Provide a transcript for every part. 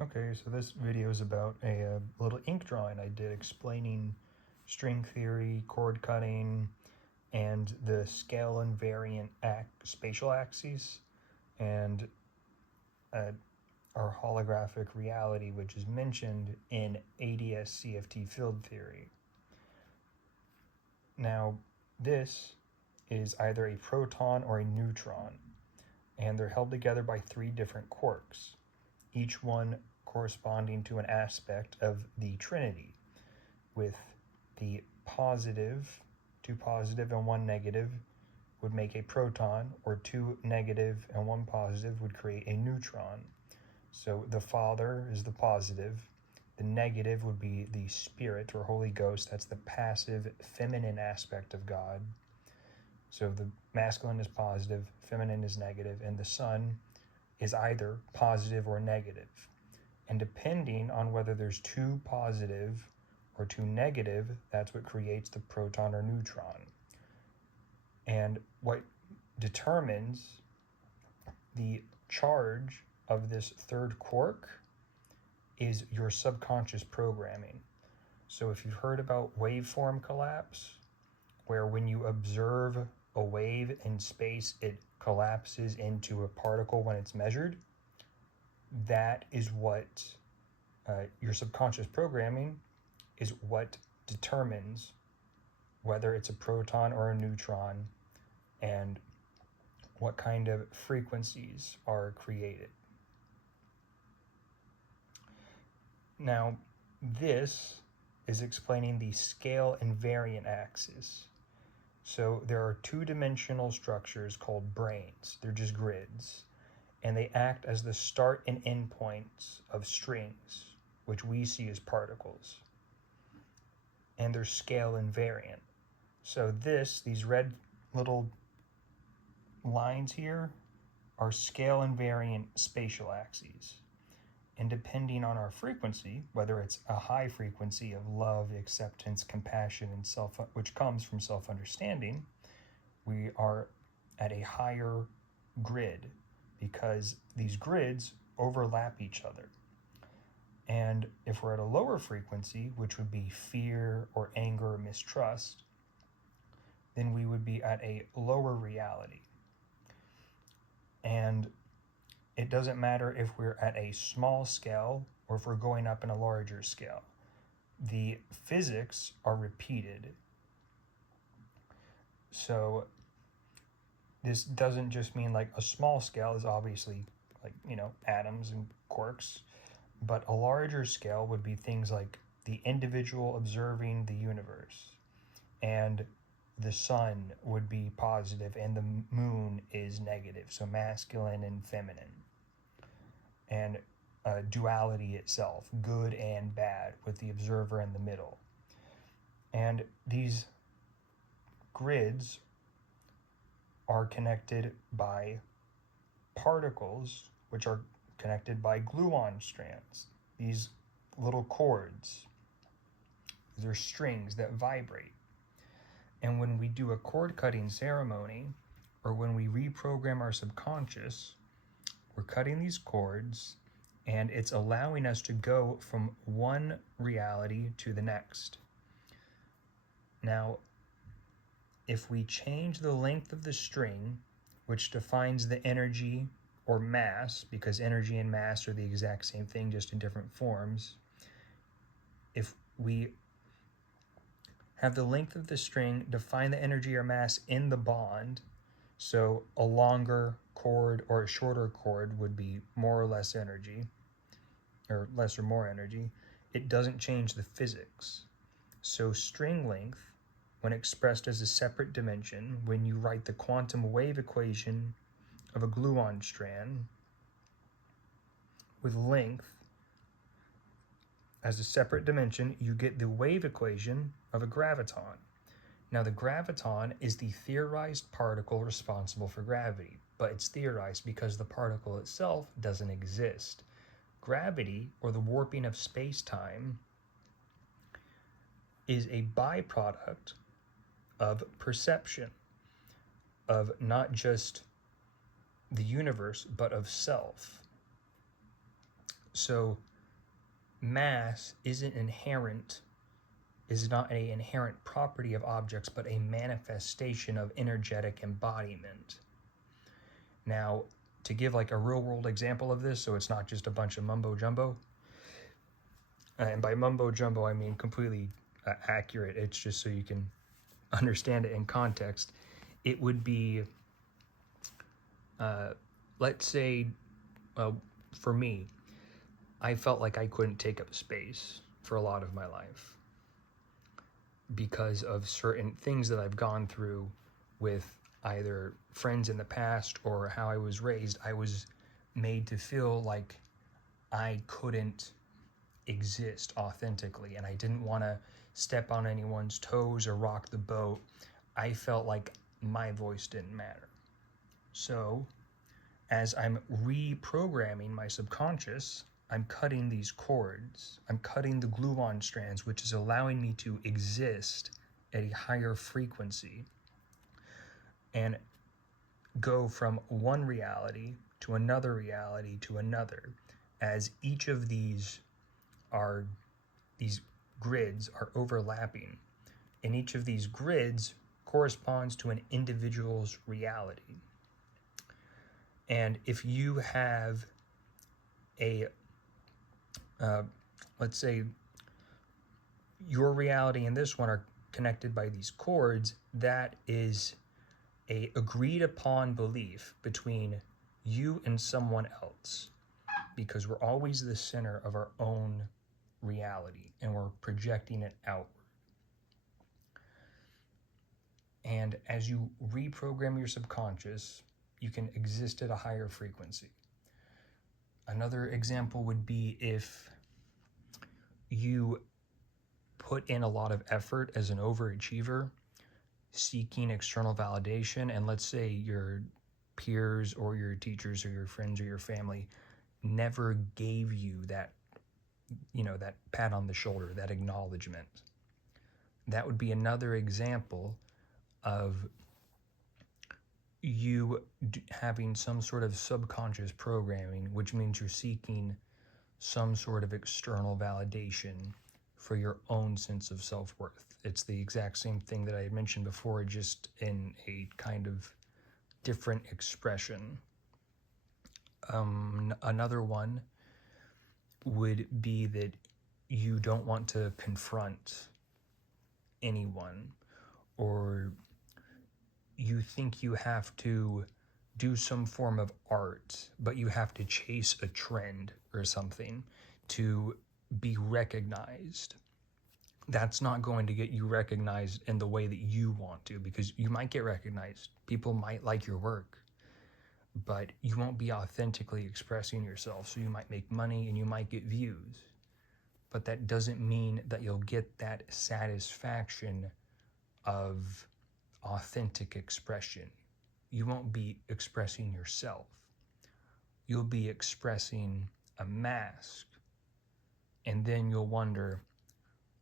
Okay, so this video is about a little ink drawing I did explaining string theory, chord cutting, and the scale invariant spatial axes, and our holographic reality, which is mentioned in ADS-CFT field theory. Now, this is either a proton or a neutron, and they're held together by three different quarks, each one corresponding to an aspect of the Trinity, with the positive, two positive and one negative would make a proton, or two negative and one positive would create a neutron. So the Father is the positive, the negative would be the Spirit or Holy Ghost, that's the passive feminine aspect of God. So the masculine is positive, feminine is negative, and the Son is either positive or negative. And depending on whether there's two positive or two negative, that's what creates the proton or neutron. And what determines the charge of this third quark is your subconscious programming. So if you've heard about waveform collapse, where when you observe a wave in space, it collapses into a particle when it's measured, that is what your subconscious programming is what determines whether it's a proton or a neutron and what kind of frequencies are created. Now, this is explaining the scale invariant axis. So there are two-dimensional structures called branes. They're just grids, and they act as the start and end points of strings, which we see as particles. And they're scale invariant. So these red little lines here are scale invariant spatial axes. And depending on our frequency, whether it's a high frequency of love, acceptance, compassion, and which comes from self-understanding, we are at a higher grid because these grids overlap each other. And if we're at a lower frequency, which would be fear or anger or mistrust, then we would be at a lower reality. And it doesn't matter if we're at a small scale or if we're going up in a larger scale. The physics are repeated. So this doesn't just mean like a small scale is obviously like, atoms and quarks, but a larger scale would be things like the individual observing the universe, and the sun would be positive and the moon is negative, so masculine and feminine. And duality itself, good and bad, with the observer in the middle. And these grids are connected by particles, which are connected by gluon strands, these little cords. These are strings that vibrate. And when we do a cord cutting ceremony, or when we reprogram our subconscious, we're cutting these cords, and it's allowing us to go from one reality to the next. Now, if we change the length of the string, which defines the energy or mass, because energy and mass are the exact same thing, just in different forms, if we have the length of the string define the energy or mass in the bond, so a longer cord or a shorter cord would be more or less energy, or less or more energy, it doesn't change the physics. So string length, when expressed as a separate dimension, when you write the quantum wave equation of a gluon strand with length as a separate dimension, you get the wave equation of a graviton. Now, the graviton is the theorized particle responsible for gravity, but it's theorized because the particle itself doesn't exist. Gravity, or the warping of space-time, is a byproduct of perception, of not just the universe, but of self. So mass is not an inherent property of objects, but a manifestation of energetic embodiment. Now, to give like a real world example of this, so it's not just a bunch of mumbo jumbo, and by mumbo jumbo I mean completely accurate, it's just so you can understand it in context. It would be, let's say, for me, I felt like I couldn't take up space for a lot of my life because of certain things that I've gone through with either friends in the past or how I was raised. I was made to feel like I couldn't exist authentically, and I didn't want to step on anyone's toes or rock the boat. I felt like my voice didn't matter. So, as I'm reprogramming my subconscious, I'm cutting these cords. I'm cutting the gluon strands, which is allowing me to exist at a higher frequency and go from one reality to another reality to another, as each of these grids are overlapping, and each of these grids corresponds to an individual's reality. And if you have let's say your reality and this one are connected by these cords, that is a agreed upon belief between you and someone else, because we're always the center of our own reality and we're projecting it outward. And as you reprogram your subconscious, you can exist at a higher frequency. Another example would be if you put in a lot of effort as an overachiever, seeking external validation, and let's say your peers or your teachers or your friends or your family never gave you that, that pat on the shoulder, that acknowledgement. That would be another example of you having some sort of subconscious programming, which means you're seeking some sort of external validation for your own sense of self-worth. It's the exact same thing that I had mentioned before, just in a kind of different expression. Another one would be that you don't want to confront anyone, or you think you have to do some form of art, but you have to chase a trend or something to be recognized. That's not going to get you recognized in the way that you want to, because you might get recognized. People might like your work, but you won't be authentically expressing yourself. So you might make money and you might get views, but that doesn't mean that you'll get that satisfaction of authentic expression. You won't be expressing yourself. You'll be expressing a mask. And then you'll wonder,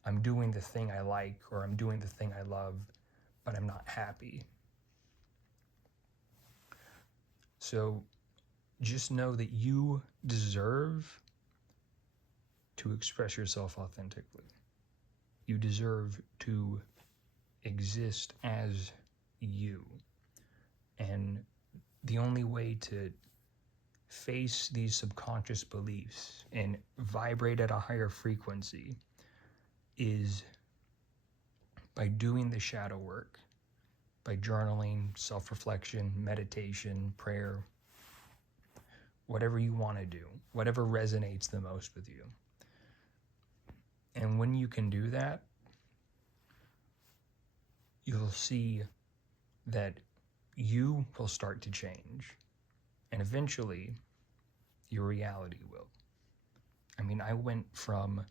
I'm doing the thing I like, or I'm doing the thing I love, but I'm not happy. So just know that you deserve to express yourself authentically. You deserve to exist as you. And the only way to face these subconscious beliefs and vibrate at a higher frequency is by doing the shadow work, by journaling, self-reflection, meditation, prayer, whatever you want to do, whatever resonates the most with you. And when you can do that, you'll see that you will start to change, and eventually your reality will. I mean, I went from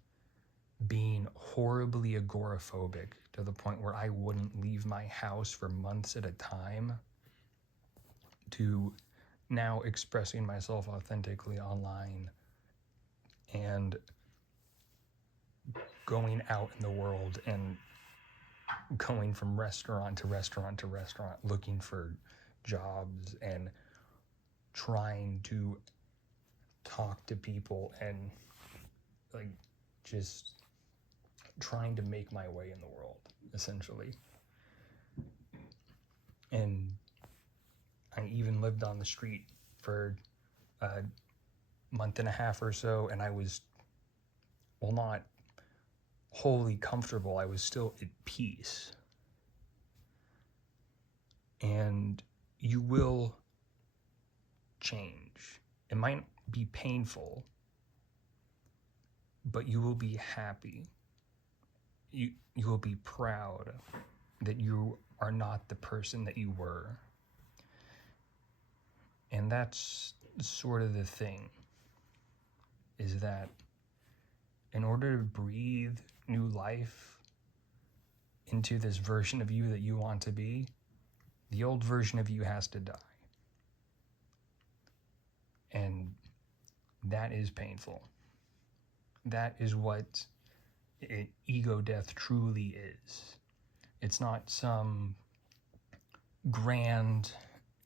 being horribly agoraphobic to the point where I wouldn't leave my house for months at a time, to now expressing myself authentically online and going out in the world and going from restaurant to restaurant to restaurant, looking for jobs and trying to talk to people and like just trying to make my way in the world, essentially. And I even lived on the street for a month and a half or so, and I was, well, not wholly comfortable. I was still at peace. And you will change. It might be painful, but you will be happy. You will be proud that you are not the person that you were. And that's sort of the thing, is that in order to breathe new life into this version of you that you want to be, the old version of you has to die. And that is painful. That is what ego death truly is. It's not some grand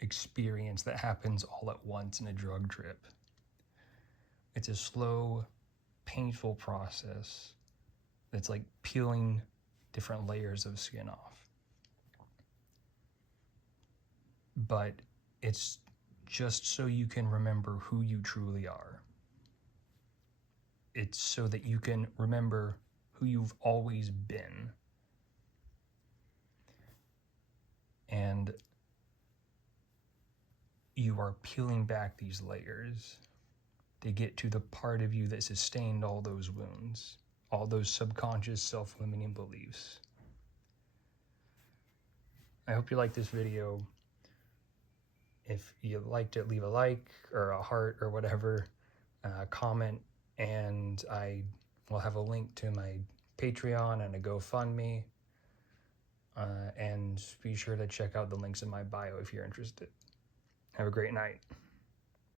experience that happens all at once in a drug trip. It's a slow, painful process that's like peeling different layers of skin off. But it's just so you can remember who you truly are. It's so that you can remember who you've always been. And you are peeling back these layers to get to the part of you that sustained all those wounds, all those subconscious self-limiting beliefs. I hope you liked this video. If you liked it, leave a like or a heart or whatever, comment, and I will have a link to my Patreon and a GoFundMe. And be sure to check out the links in my bio if you're interested. Have a great night.